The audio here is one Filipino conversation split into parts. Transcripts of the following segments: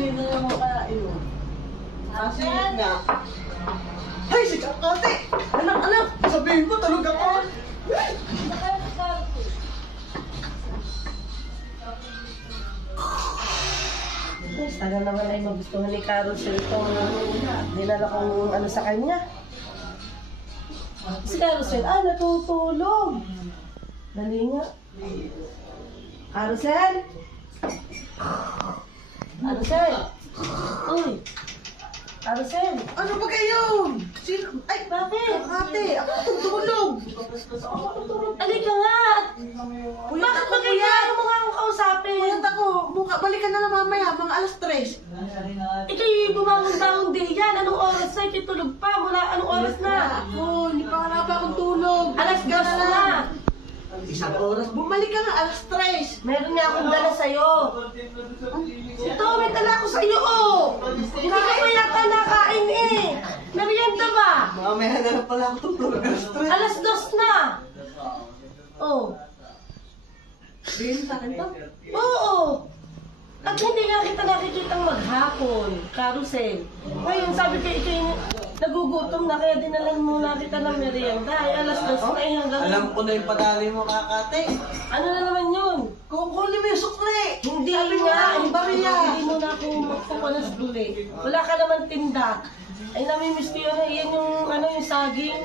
Sino naman kaya yun? Kasi nga. Ay, si Kakate! Anak! Sabihin mo, tulog ako! Sana naman ay magustuhan ni Carol sa itong dinala kong ano sa kanya. Si Carosel, natutulog. Dali nga. Carosel? Carosel? Uy! Carosel? Ano ba kayo? Sino? Ay, Bakit? Kakate! Ako tutulog! Alika nga! Bakit ba ganyan? Ano mo nga akong kausapin? Puyat ako! Balikan na lang mamaya, mga alas 3. Ika'y bumangon-bangon din yan. Anong oras na? Ika'y tulog pa. Mula anong oras na? Ako, hindi pa nga ba akong tulog. Alas 2 na. Isang oras. Bumalik ka nga, alas 3. Meron nga akong dala sa'yo. Ito, may dala ko sa'yo, oh. Hindi ka pa yata nakain eh. Merienda ba? Mamaya na lang pala ako tutulog, alas 3. Alas 2 na. Oh. Bigyan sa akin to? Oo. At hindi nga kita nakikitang maghapon, Carosel. Ngayon, sabi ko, ikay nagugutom na, kaya dinalan muna kita ng merienda. Ay, alas 2 na eh, hanggang... Alam ko na yung padali mo, Kakate. Ano na naman yun? Kukunin mo yung sukli. Hindi Sabi mo nga, yung bariya. hindi mo na ako magpupunas duli. Wala ka naman tinda. Ay, namimiss ko yun. Yan yung, yung saging.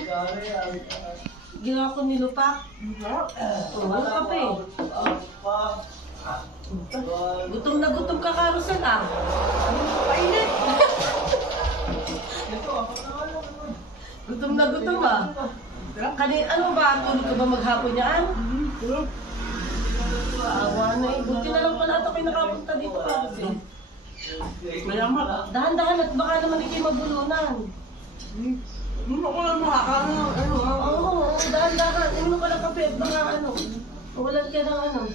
Ginawa ko nilupak. Oo, kape. Gutom na gutom ka, Carosel, ah. Painit. Gutom na gutom, ah. Ano ba? Tulog ka ba maghapon yan? Awa na eh. Buti na lang pala ito kayo nakapunta dito, Carosel. Mayaman. Dahan-dahan at baka naman ikay mabulunan. Hindi ko lang makakano. Oo, dahan-dahan. Inom ka ng kape at baka walan ka ng